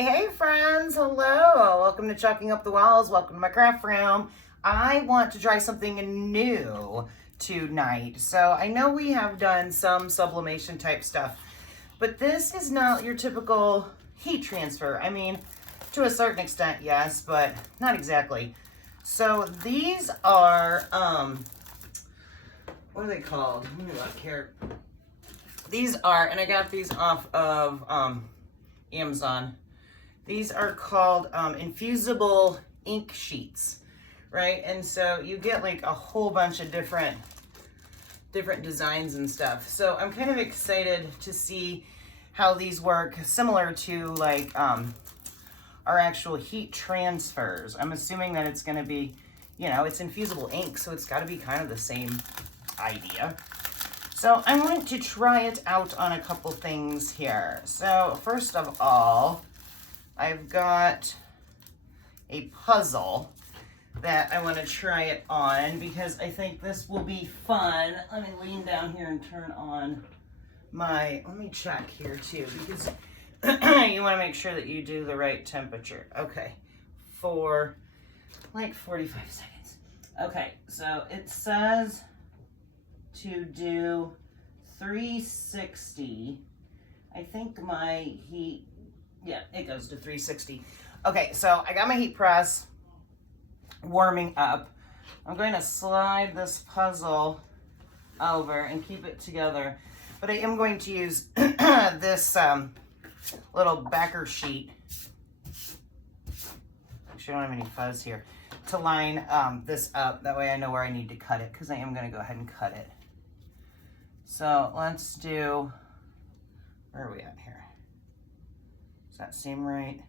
Hey friends, hello. Welcome to Chalking Up the Walls. Welcome to my craft room. I want to try something new tonight. So I know we have done some sublimation type stuff, but this is not your typical heat transfer. I mean, to a certain extent, yes, but not exactly. So these are, what are they called? Let me look here. These are, and I got these off of Amazon. These are called Infusable ink sheets, right? And so you get like a whole bunch of different designs and stuff. So I'm kind of excited to see how these work, similar to like our actual heat transfers. I'm assuming that it's going to be, you know, it's infusible ink, so it's got to be kind of the same idea. So I'm going to try it out on a couple things here. So first of all, I've got a puzzle that I want to try it on because I think this will be fun. Let me lean down here and turn on my, let me check here too, because you want to make sure that you do the right temperature. Okay, for like 45 seconds. Okay, so it says to do 360. I think my heat, yeah, it goes to 360. Okay, so I got my heat press warming up. I'm going to slide this puzzle over and keep it together, but I am going to use this little backer sheet. Actually, I don't have any fuzz here, to line this up. That way I know where I need to cut it, because I am going to go ahead and cut it. So let's do, where are we at here? Does that seem right?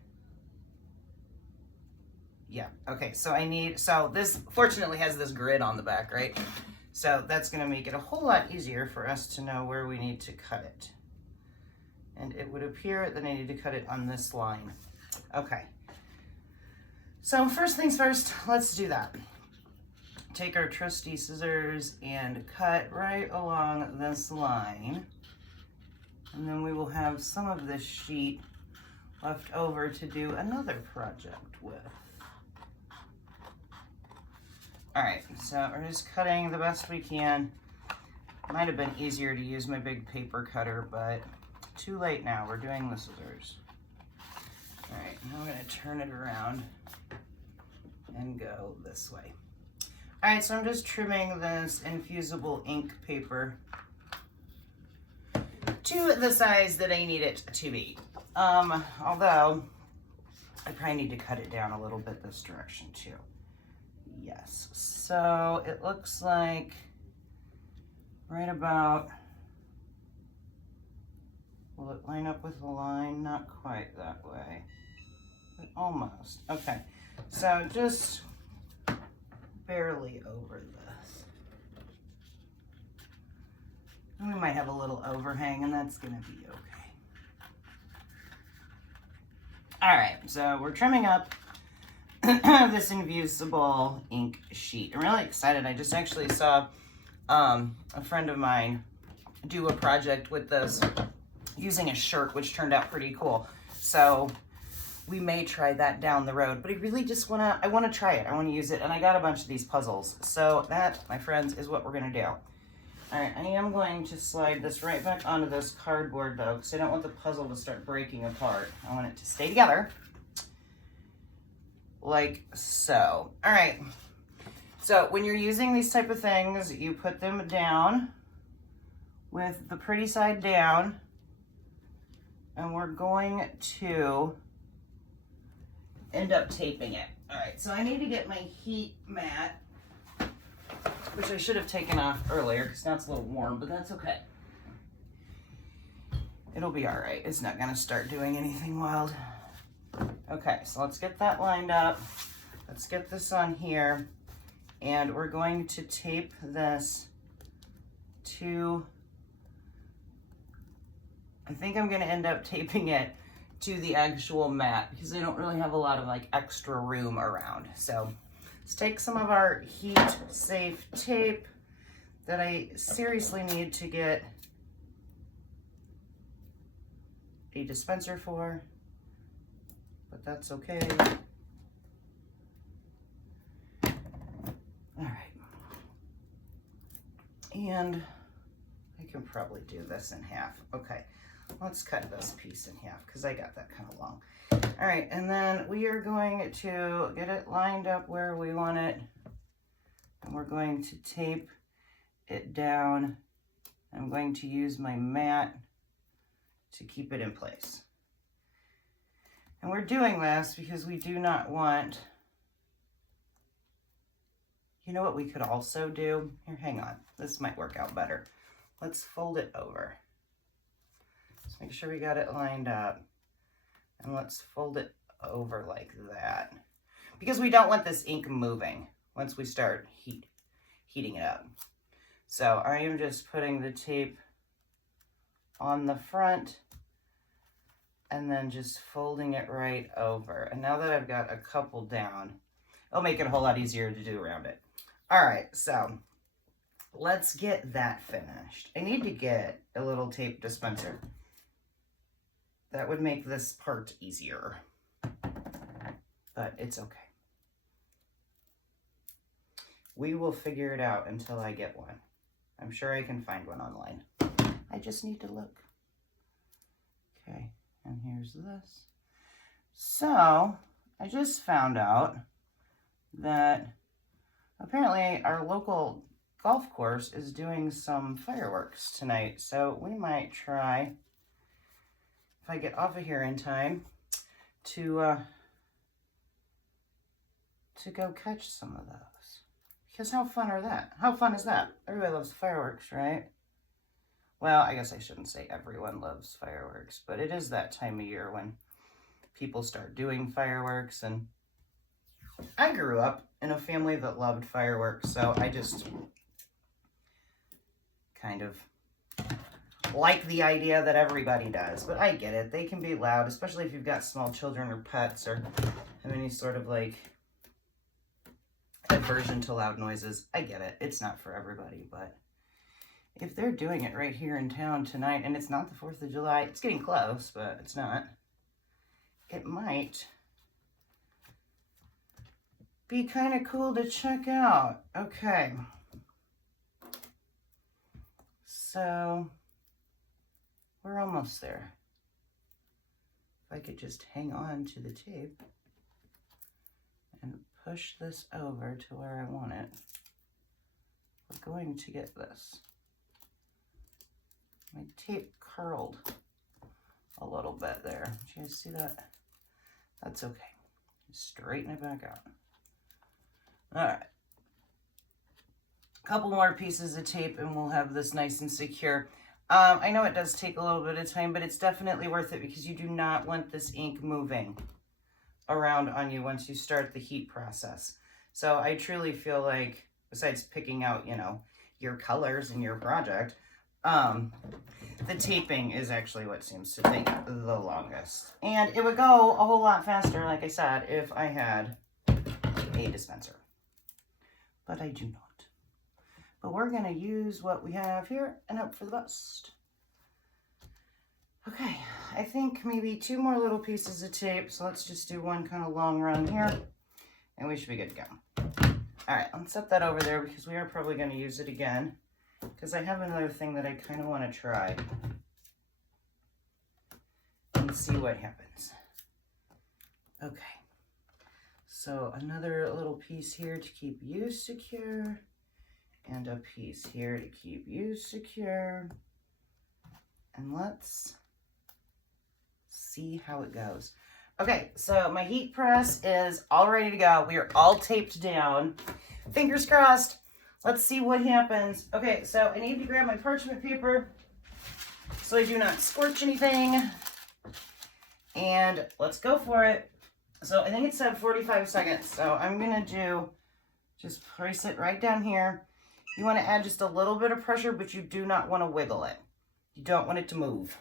Yeah, okay, so I need, so this fortunately has this grid on the back, right? So that's gonna make it a whole lot easier for us to know where we need to cut it. And it would appear that I need to cut it on this line. Okay. So first things first, let's do that. Take our trusty scissors and cut right along this line. And then we will have some of this sheet left over to do another project with. All right, so we're just cutting the best we can. Might have been easier to use my big paper cutter, but too late now, we're doing the scissors. All right, now I'm gonna turn it around and go this way. All right, so I'm just trimming this infusible ink paper to the size that I need it to be. Although I probably need to cut it down a little bit this direction too. Yes, so it looks like right about, will it line up with the line? Not quite that way, but almost. Okay, so just barely over this. And we might have a little overhang, and that's gonna be okay. All right, so we're trimming up this infusible ink sheet. I'm really excited. I just actually saw a friend of mine do a project with this using a shirt, which turned out pretty cool. So we may try that down the road, but I really just I want to try it. I want to use it, and I got a bunch of these puzzles. So that, my friends, is what we're going to do. All right, I am going to slide this right back onto this cardboard, though, because I don't want the puzzle to start breaking apart. I want it to stay together, like so. All right, so when you're using these type of things, you put them down with the pretty side down, and we're going to end up taping it. All right, so I need to get my heat mat, which I should have taken off earlier because now it's a little warm, but that's okay. It'll be all right. It's not gonna start doing anything wild. Okay, so let's get that lined up. Let's get this on here, and we're going to tape this to, I think I'm gonna end up taping it to the actual mat because I don't really have a lot of like extra room around. So let's take some of our heat safe tape that I seriously need to get a dispenser for. but that's okay. All right. And I can probably do this in half. Okay, let's cut this piece in half because I got that kind of long. All right, and then we are going to get it lined up where we want it. And we're going to tape it down. I'm going to use my mat to keep it in place. And we're doing this because we do not want, you know what we could also do? Here, hang on. This might work out better. Let's fold it over. Let's make sure we got it lined up. And let's fold it over like that. Because we don't want this ink moving once we start heating it up. So I am just putting the tape on the front and then just folding it right over. And now that I've got a couple down, it'll make it a whole lot easier to do around it. All right, so let's get that finished. I need to get a little tape dispenser. That would make this part easier, but it's okay. We will figure it out until I get one. I'm sure I can find one online. I just need to look. Okay, and here's this. So, I just found out that apparently our local golf course is doing some fireworks tonight. So we might try, if I get off of here in time, to go catch some of those. Because how fun are that? How fun is that? Everybody loves fireworks, right? Well, I guess I shouldn't say everyone loves fireworks, but it is that time of year when people start doing fireworks. And I grew up in a family that loved fireworks, so I just kind of like the idea that everybody does. But I get it. They can be loud, especially if you've got small children or pets or have any sort of like aversion to loud noises. I get it. It's not for everybody, but if they're doing it right here in town tonight, and it's not the 4th of July, it's getting close, but it's not, it might be kind of cool to check out. Okay. So, we're almost there. If I could just hang on to the tape and push this over to where I want it, we're going to get this. My tape curled a little bit there. Did you guys see that? That's okay. Just straighten it back out. All right. A couple more pieces of tape and we'll have this nice and secure. I know it does take a little bit of time, but it's definitely worth it because you do not want this ink moving around on you once you start the heat process. So I truly feel like, besides picking out, you know, your colors in your project, the taping is actually what seems to take the longest. And it would go a whole lot faster, like I said, if I had a dispenser. But I do not. But we're going to use what we have here and hope for the best. Okay, I think maybe 2 more little pieces of tape. So let's just do one kind of long run here. And we should be good to go. All right, let's set that over there because we are probably going to use it again. Because I have another thing that I kind of want to try. And see what happens. Okay. So another little piece here to keep you secure. And a piece here to keep you secure. And let's see how it goes. Okay, so my heat press is all ready to go. We are all taped down. Fingers crossed. Let's see what happens. Okay, so I need to grab my parchment paper so I do not scorch anything. And let's go for it. So I think it said 45 seconds. So I'm going to just place it right down here. You want to add just a little bit of pressure, but you do not want to wiggle it. You don't want it to move.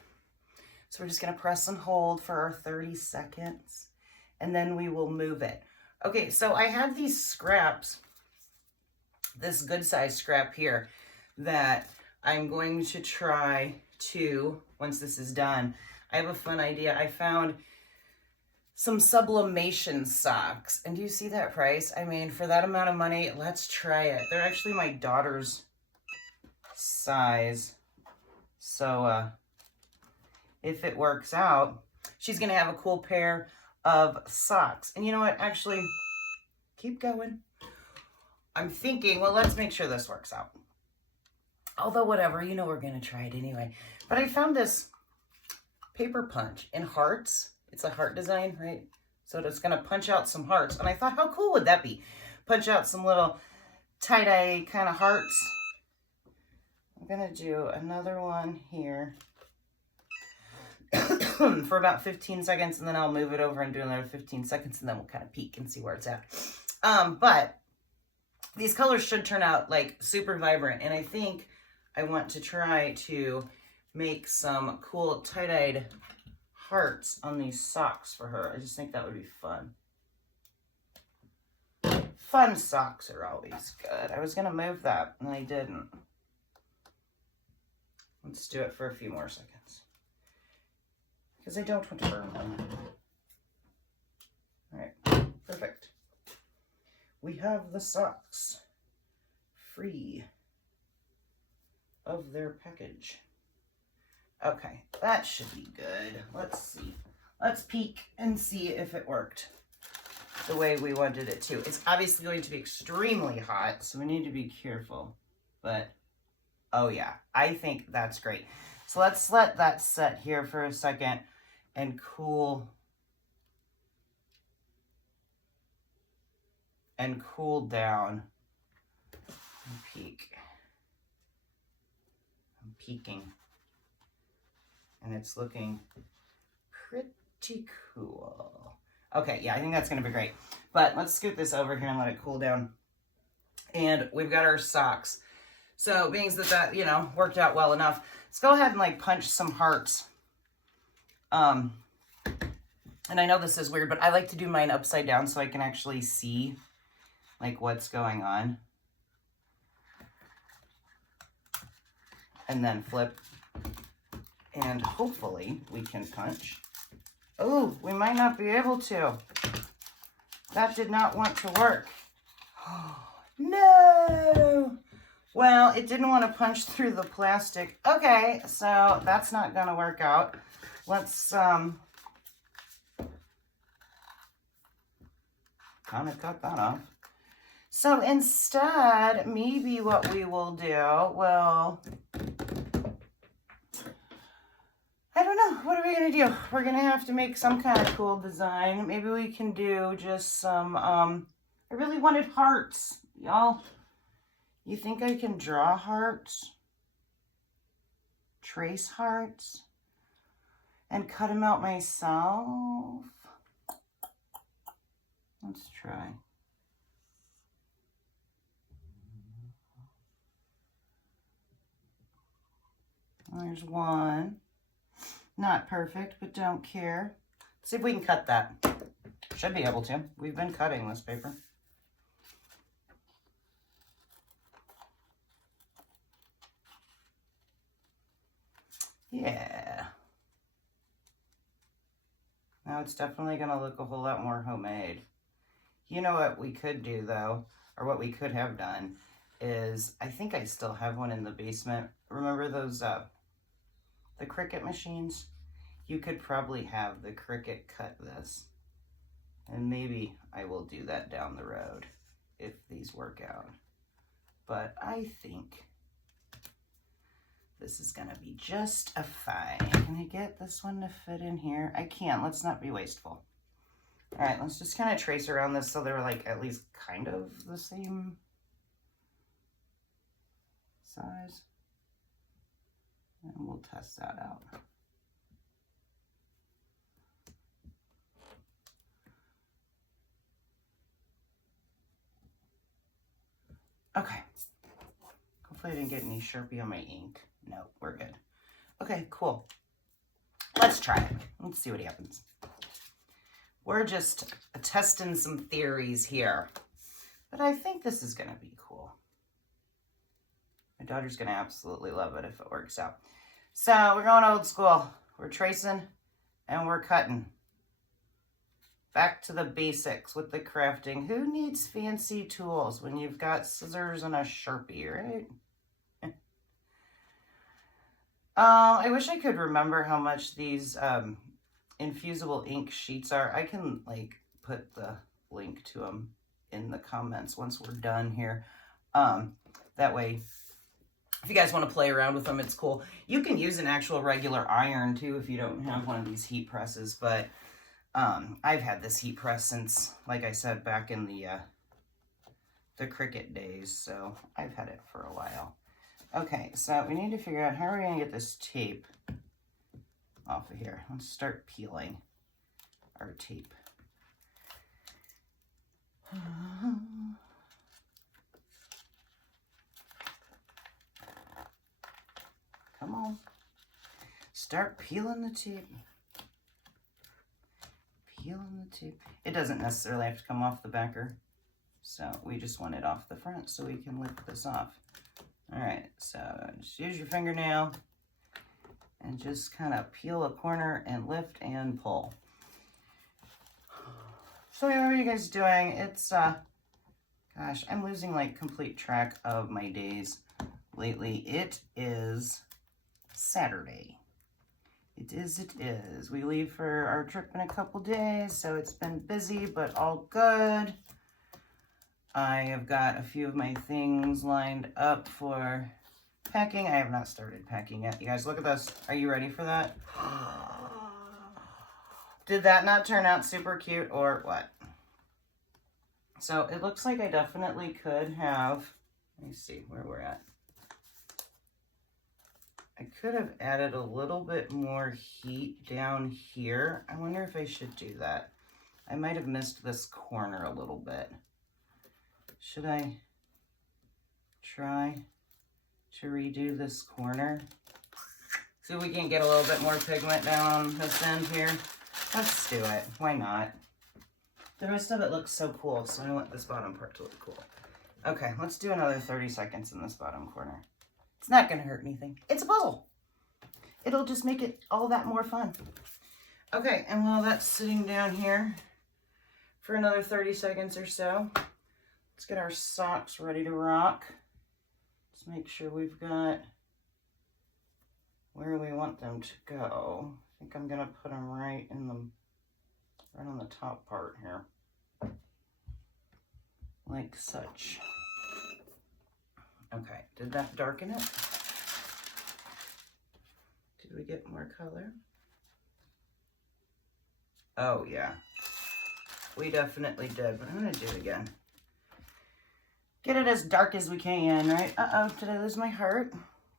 So we're just going to press and hold for our 30 seconds, and then we will move it. Okay, so I have these scraps, this good size scrap here, that I'm going to try to, once this is done, I have a fun idea. I found some sublimation socks. And do you see that price? I mean, for that amount of money, let's try it. They're actually my daughter's size. So if it works out, she's going to have a cool pair of socks. And you know what? Actually, keep going. I'm thinking, well, let's make sure this works out. Although, whatever, you know we're going to try it anyway. But I found this paper punch in hearts. It's a heart design, right? So it's going to punch out some hearts. And I thought, how cool would that be? Punch out some little tie-dye kind of hearts. I'm going to do another one here for about 15 seconds. And then I'll move it over and do another 15 seconds. And then we'll kind of peek and see where it's at. But these colors should turn out like super vibrant. And I think I want to try to make some cool tie-dyed hearts on these socks for her. I just think that would be fun. Fun socks are always good. I was going to move that and I didn't. Let's do it for a few more seconds, because I don't want to burn them. All right, perfect. We have the socks free of their package. Okay, that should be good. Let's see. Let's peek and see if it worked the way we wanted it to. It's obviously going to be extremely hot, so we need to be careful. But, oh yeah, I think that's great. So let's let that set here for a second and cool down and peek. I'm peeking. And it's looking pretty cool. Okay, yeah, I think that's going to be great. But let's scoot this over here and let it cool down. And we've got our socks. So being that, you know, worked out well enough, let's go ahead and like punch some hearts. And I know this is weird, but I like to do mine upside down so I can actually see like what's going on. And then flip. And hopefully we can punch. Oh, we might not be able to. That did not want to work. No! Well, it didn't want to punch through the plastic. Okay, so that's not going to work out. Let's kind of cut that off. So instead, maybe what we will do, well, I don't know. What are we going to do? We're going to have to make some kind of cool design. Maybe we can do just some, I really wanted hearts, y'all. You think I can draw hearts? Trace hearts? And cut them out myself? Let's try. There's one. Not perfect, but don't care. Let's see if we can cut that. Should be able to. We've been cutting this paper. Yeah. Now it's definitely going to look a whole lot more homemade. You know what we could do, though, or what we could have done, is I think I still have one in the basement. Remember those, the Cricut machines? You could probably have the Cricut cut this. And maybe I will do that down the road if these work out. But I think this is gonna be just a fine. Can I get this one to fit in here? I can, let's not be wasteful. All right, let's just kind of trace around this so they're like at least kind of the same size. And we'll test that out. Okay. Hopefully I didn't get any Sharpie on my ink. No, we're good. Okay, cool. Let's try it. Let's see what happens. We're just testing some theories here. But I think this is going to be cool. My daughter's going to absolutely love it if it works out. So we're going old school. We're tracing and we're cutting. Back to the basics with the crafting. Who needs fancy tools when you've got scissors and a Sharpie, right? I wish I could remember how much these infusable ink sheets are. I can like put the link to them in the comments once we're done here. That way, if you guys want to play around with them, it's cool. You can use an actual regular iron too if you don't have one of these heat presses, but I've had this heat press since, like I said, back in the Cricut days, so I've had it for a while. Okay, so we need to figure out how are we going to get this tape off of here. Let's start peeling our tape. Come on. Start peeling the tape. Peeling the tape. It doesn't necessarily have to come off the backer, so we just want it off the front so we can lift this off. All right, so just use your fingernail and just kind of peel a corner and lift and pull. So how are you guys doing? It's, gosh, I'm losing like complete track of my days lately. It is Saturday. It is. We leave for our trip in a couple days, so it's been busy, but all good. I have got a few of my things lined up for packing. I have not started packing yet. You guys, look at this. Are you ready for that? Did that not turn out super cute or what? So it looks like I definitely could have, let me see where we're at. I could have added a little bit more heat down here. I wonder if I should do that. I might have missed this corner a little bit. Should I try to redo this corner? See if we can get a little bit more pigment down on this end here. Let's do it. Why not? The rest of it looks so cool, so I want this bottom part to look cool. Okay, let's do another 30 seconds in this bottom corner. It's not going to hurt anything. It's a puzzle. It'll just make it all that more fun. Okay, and while that's sitting down here for another 30 seconds or so, let's get our socks ready to rock. Let's make sure we've got where we want them to go. I think I'm going to put them right on the top part here. Like such. Okay, did that darken it? Did we get more color? Oh yeah, we definitely did, but I'm gonna do it again. Get it as dark as we can, right? Uh-oh, did I lose my heart?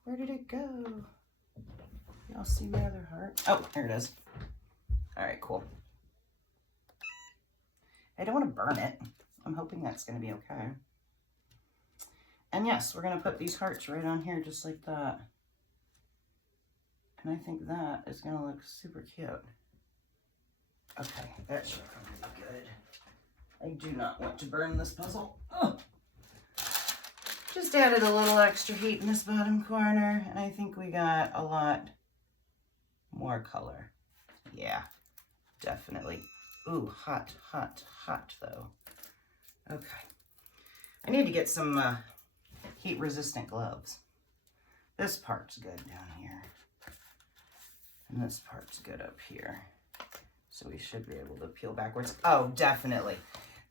Where did it go? Y'all see my other heart? Oh, here it is. All right, cool. I don't want to burn it. I'm hoping that's gonna be okay. And yes, we're going to put these hearts right on here just like that. And I think that is going to look super cute. Okay, that should probably be good. I do not want to burn this puzzle. Oh. Just added a little extra heat in this bottom corner, and I think we got a lot more color. Yeah, definitely. Ooh, hot, hot, hot though. Okay. I need to get some heat-resistant gloves. This part's good down here. And this part's good up here. So we should be able to peel backwards. Oh, definitely.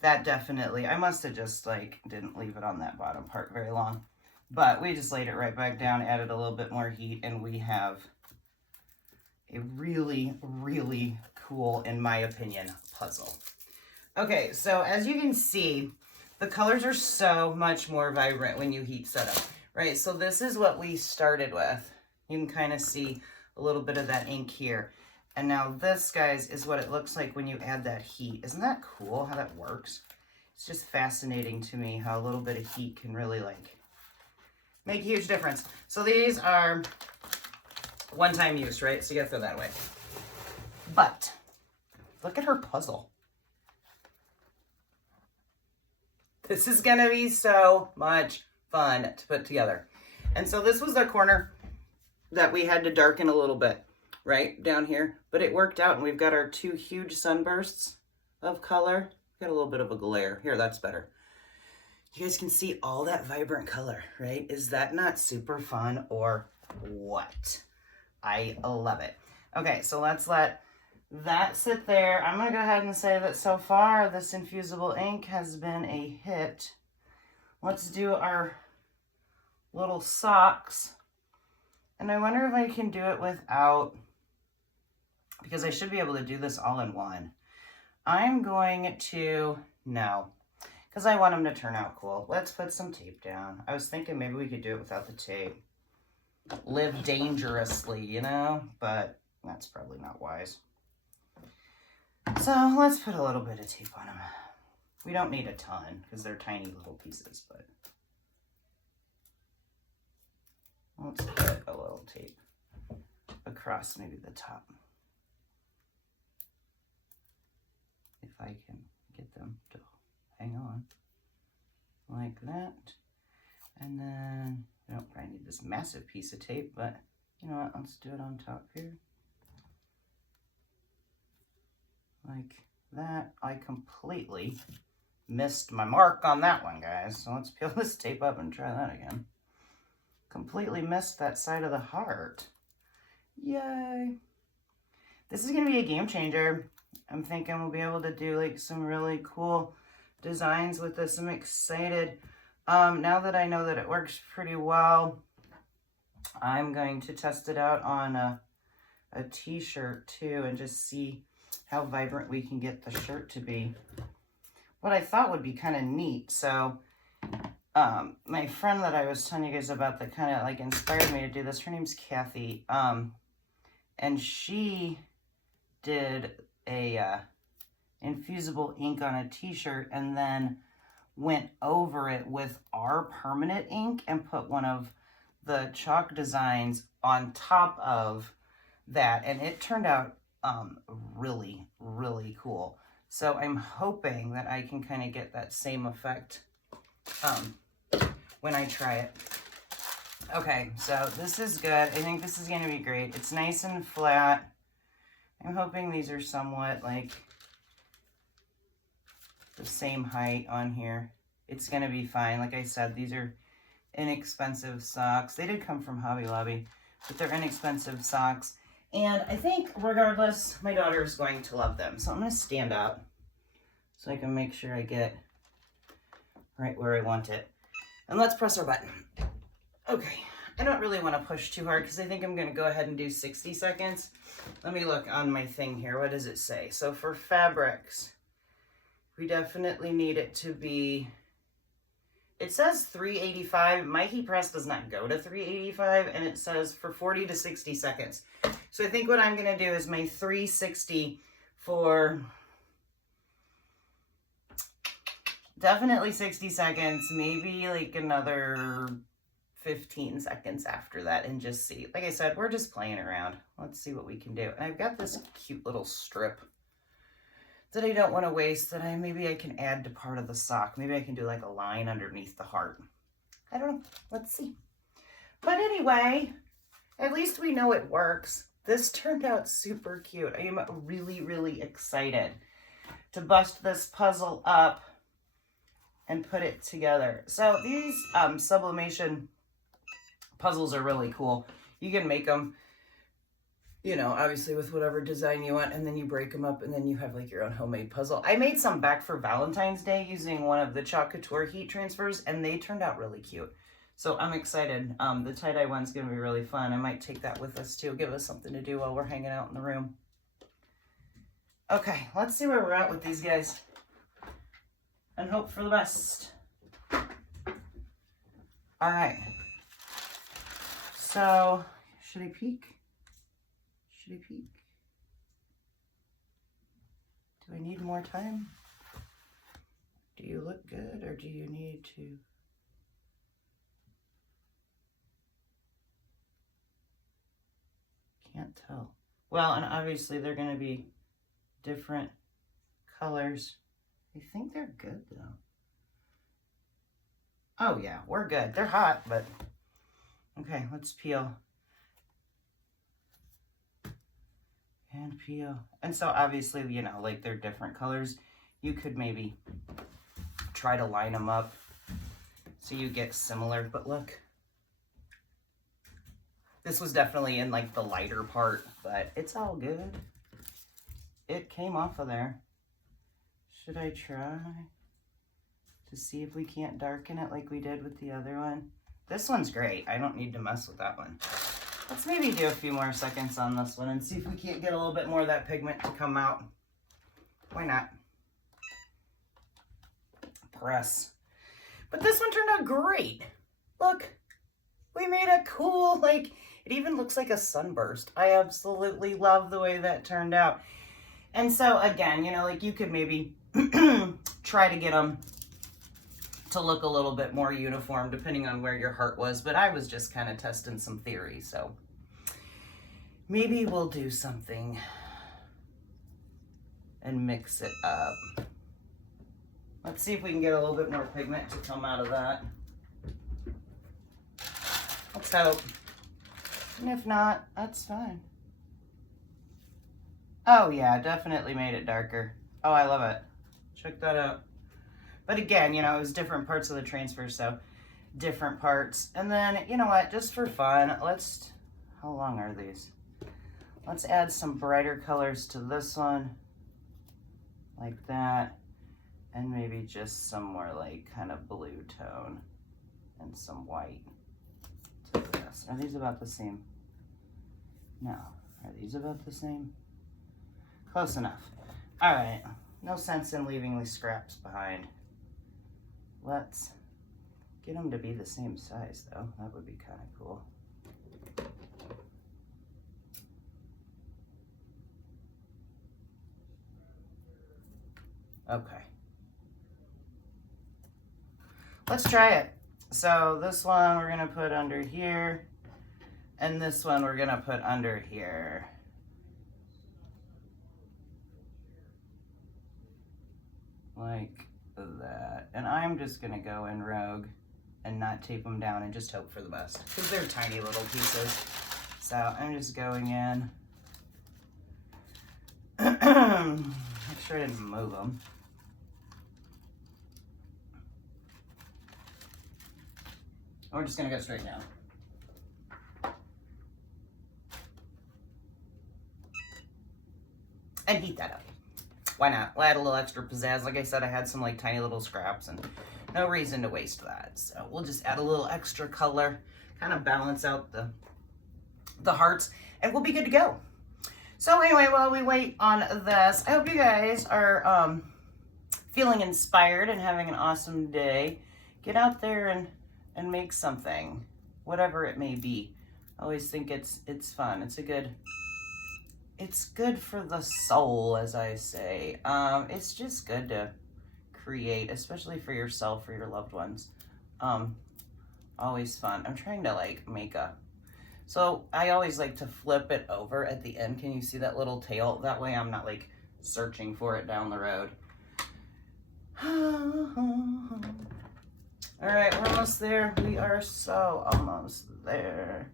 That definitely. I must have just, like, didn't leave it on that bottom part very long. But we just laid it right back down, added a little bit more heat, and we have a really, really cool, in my opinion, puzzle. Okay, so as you can see, the colors are so much more vibrant when you heat set up, right? So this is what we started with. You can kind of see a little bit of that ink here. And now this, guys, is what it looks like when you add that heat. Isn't that cool how that works? It's just fascinating to me how a little bit of heat can really, like, make a huge difference. So these are one-time use, right? So you gotta throw that away. But look at her puzzle. This is gonna be so much fun to put together. And so this was the corner that we had to darken a little bit, right down here, but it worked out, and we've got our two huge sunbursts of color. Got a little bit of a glare. Here, that's better. You guys can see all that vibrant color, right? Is that not super fun or what? I love it. Okay, so let's let that sit there. I'm gonna go ahead and say that so far this Infusable ink has been a hit. Let's do our little socks. And I wonder if I can do it without, because I should be able to do this all in one. I'm going to, no, because I want them to turn out cool. Let's put some tape down. I was thinking maybe we could do it without the tape. Live dangerously, you know, but that's probably not wise. So let's put a little bit of tape on them. We don't need a ton because they're tiny little pieces, but let's put a little tape across maybe the top. If I can get them to hang on like that. And then I don't probably need this massive piece of tape, but you know what, let's do it on top here. Like that. I completely missed my mark on that one, guys. So let's peel this tape up and try that again. Completely missed that side of the heart. Yay. This is going to be a game changer. I'm thinking we'll be able to do like some really cool designs with this. I'm excited. Now that I know that it works pretty well, I'm going to test it out on a t-shirt too and just see how vibrant we can get the shirt to be. What I thought would be kind of neat. So my friend that I was telling you guys about that kind of like inspired me to do this, her name's Kathy. And she did a Infusable ink on a t-shirt and then went over it with our permanent ink and put one of the chalk designs on top of that, and it turned out really, really cool. So I'm hoping that I can kind of get that same effect when I try it. Okay, so this is good. I think this is going to be great. It's nice and flat. I'm hoping these are somewhat like the same height on here. It's going to be fine. Like I said, these are inexpensive socks. They did come from Hobby Lobby, but they're inexpensive socks. And I think regardless, my daughter is going to love them. So I'm going to stand up so I can make sure I get right where I want it. And let's press our button. Okay. I don't really want to push too hard because I think I'm going to go ahead and do 60 seconds. Let me look on my thing here. What does it say? So for fabrics, we definitely need it to be, it says 385. My heat press does not go to 385, and it says for 40 to 60 seconds. So I think what I'm going to do is my 360 for definitely 60 seconds, maybe like another 15 seconds after that, and just see. Like I said, we're just playing around. Let's see what we can do. And I've got this cute little strip that I don't want to waste that maybe I can add to part of the sock. Maybe I can do like a line underneath the heart. I don't know. Let's see. But anyway, at least we know it works. This turned out super cute. I am really, really excited to bust this puzzle up and put it together. So these sublimation puzzles are really cool. You can make them, you know, obviously with whatever design you want, and then you break them up and then you have like your own homemade puzzle. I made some back for Valentine's Day using one of the Chalk Couture heat transfers, and they turned out really cute. So I'm excited. The tie-dye one's gonna be really fun. I might take that with us too, give us something to do while we're hanging out in the room. Okay, let's see where we're at with these guys and hope for the best. All right. So, should I peek? Should I peek? Do I need more time? Do you look good, or do you need to? Can't tell. Well, and obviously they're going to be different colors. I think they're good though. Oh yeah, we're good. They're hot, but okay, let's peel. And peel. And so obviously, you know, like they're different colors. you could maybe try to line them up so you get similar, but look. This was definitely in like the lighter part, but it's all good. It came off of there. Should I try to see if we can't darken it like we did with the other one? This one's great. I don't need to mess with that one. Let's maybe do a few more seconds on this one and see if we can't get a little bit more of that pigment to come out. Why not? Press. But this one turned out great. Look, we made a cool, like, it even looks like a sunburst. I absolutely love the way that turned out. And so again, you know, like you could maybe try to get them to look a little bit more uniform depending on where your heart was, but I was just kind of testing some theory, so maybe we'll do something and mix it up. Let's see if we can get a little bit more pigment to come out of that. Let's hope. And if not, that's fine. Oh yeah, definitely made it darker. Oh, I love it. Check that out. But again, you know, it was different parts of the transfer, so different parts. And then, you know what, just for fun, how long are these? Let's add some brighter colors to this one, like that. And maybe just some more like kind of blue tone and some white to this. Are these about the same? No. Are these about the same? Close enough. All right. No sense in leaving these scraps behind. Let's get them to be the same size, though. That would be kind of cool. Okay. Let's try it. So this one we're going to put under here, and this one we're going to put under here. Like that. And I'm just going to go in rogue and not tape them down and just hope for the best, because they're tiny little pieces. So I'm just going in. Make sure I didn't move them. We're just going to go straight down. And heat that up. Why not? We'll add a little extra pizzazz. Like I said, I had some like tiny little scraps and no reason to waste that. So we'll just add a little extra color, kind of balance out the hearts, and we'll be good to go. So anyway, while we wait on this, I hope you guys are feeling inspired and having an awesome day. Get out there and make something, whatever it may be. I always think it's fun. It's good for the soul, as I say. It's just good to create, especially for yourself, for your loved ones. Always fun. I'm trying to like make so I always like to flip it over at the end. Can you see that little tail? That way I'm not like searching for it down the road. All right, we're almost there. We are so almost there.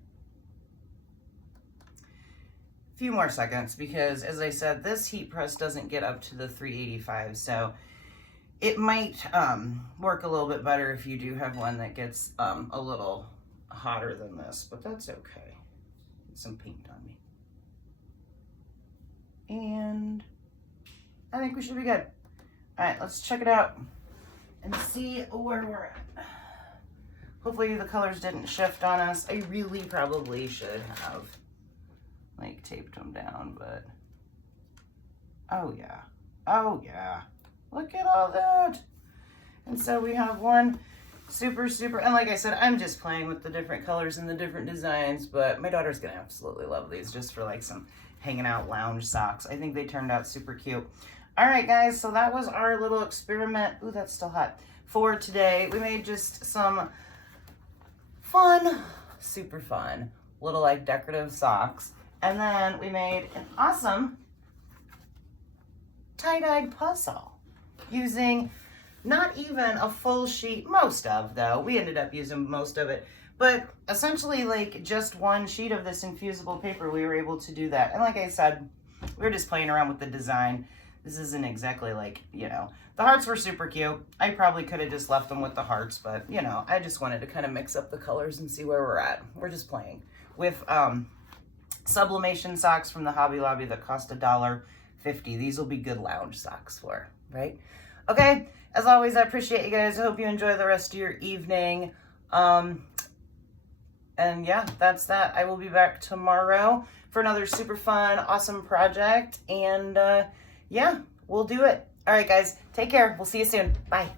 A few more seconds, because as I said, this heat press doesn't get up to the 385, so it might work a little bit better if you do have one that gets a little hotter than this, but that's okay. Get some paint on me. And I think we should be good. All right, let's check it out and see where we're at. Hopefully the colors didn't shift on us. I really probably should have like taped them down, but oh yeah, look at all that. And so we have one super, and like I said, I'm just playing with the different colors and the different designs, but my daughter's gonna absolutely love these just for like some hanging out lounge socks. I think they turned out super cute. All right, guys, so that was our little experiment. Ooh, that's still hot. For today, we made just some fun, super fun, little like decorative socks. And then we made an awesome tie-dyed puzzle using not even a full sheet, most of though. We ended up using most of it, but essentially like just one sheet of this infusible paper, we were able to do that. And like I said, we were just playing around with the design. This isn't exactly like, you know, the hearts were super cute. I probably could have just left them with the hearts, but you know, I just wanted to kind of mix up the colors and see where we're at. We're just playing with sublimation socks from the Hobby Lobby that cost $1.50. These will be good lounge socks for, right? Okay, as always, I appreciate you guys. I hope you enjoy the rest of your evening. And yeah, that's that. I will be back tomorrow for another super fun, awesome project. And yeah, we'll do it. All right, guys, take care. We'll see you soon. Bye.